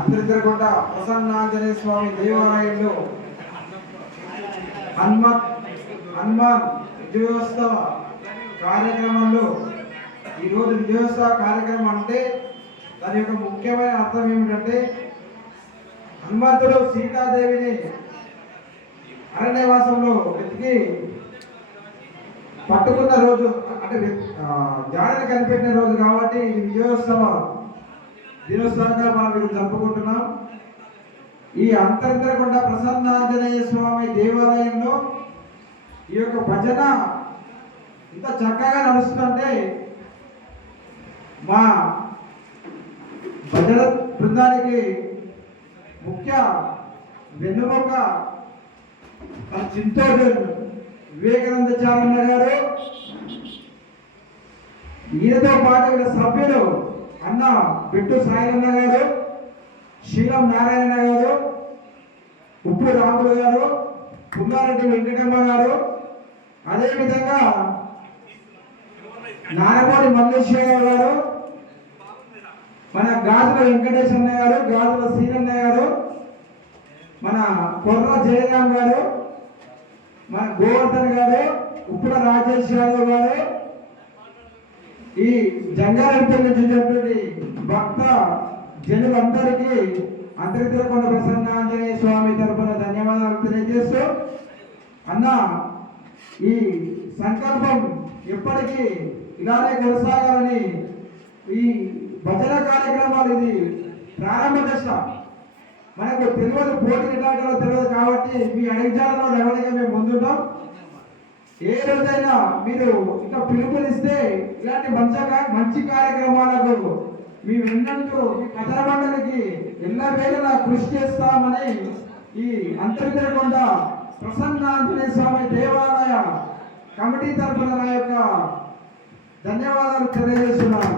అంతర్గత ప్రసన్నాంజనేయ స్వామి దేవాలయంలో హనుమాన్ విజయోత్సవ కార్యక్రమంలో ఈరోజు విజయోత్సవ కార్యక్రమం అంటే దాని యొక్క ముఖ్యమైన అర్థం ఏమిటంటే హనుమంతుడు సీతాదేవిని అరణ్యవాసంలో వెతికి పట్టుకున్న రోజు అంటే జాడని కనిపెట్టిన రోజు కాబట్టి ఇది విజయోత్సవ దినోత్సవంగా మనం మీరు జరుపుకుంటున్నాం. ఈ అంతర్గత ప్రసన్నాంజనేయ స్వామి దేవాలయంలో ఈ యొక్క భజన ఇంత చక్కగా నడుస్తుందంటే మా భజన బృందానికి ముఖ్య వెన్నుముక చింతోజన్ వివేకానందచారణ గారు, ఈయనతో పాటు వీళ్ళ సభ్యులు అన్న బిట్టు సాయిరన్న గారు, శీలం నారాయణ గారు, ఉప్పు రాములు గారు, పుల్లారెడ్డి వెంకటమ్మ గారు, అదేవిధంగా నారమూడి మల్లేశ్వర గారు, మన గాజుల వెంకటేశ్వర గారు, గాజుల సీనన్న గారు, మన కొర్ర జయరామ్ గారు, మన గోవర్ధన్ గారు, ఉప్పుల రాజేష్ యాదవ్ గారు, ఈ జంగారెడ్డిపల్లి నుంచి చెప్పేది భక్త జనులందరికీ అంతర్గత ప్రసన్నాంజనేయ స్వామి తరఫున ధన్యవాదాలు తెలియజేస్తూ, అన్న ఈ సంకల్పం ఎప్పటికీ ఇలానే కొనసాగాలని, ఈ భజన కార్యక్రమాలు ఇది ప్రారంభ దశ, మనకు తెలియదు పోటీ ఎలాంటిలో తెలియదు కాబట్టి మీ అడిగాలలో ఎవరిగా మేము ముందుంటాం. ఏ రోజైనా మీరు ఇంకా పిలుపునిస్తే ఇలాంటి మంచి కార్యక్రమాలకు మేము ఎన్నంటూ ఈ కథల మండలికి ఎల్లవేళలా కృషి చేస్తామని ఈ అంతర్గత ప్రసన్నాంజనేయ స్వామి దేవాలయ కమిటీ తరఫున నా యొక్క ధన్యవాదాలు తెలియజేస్తున్నాను.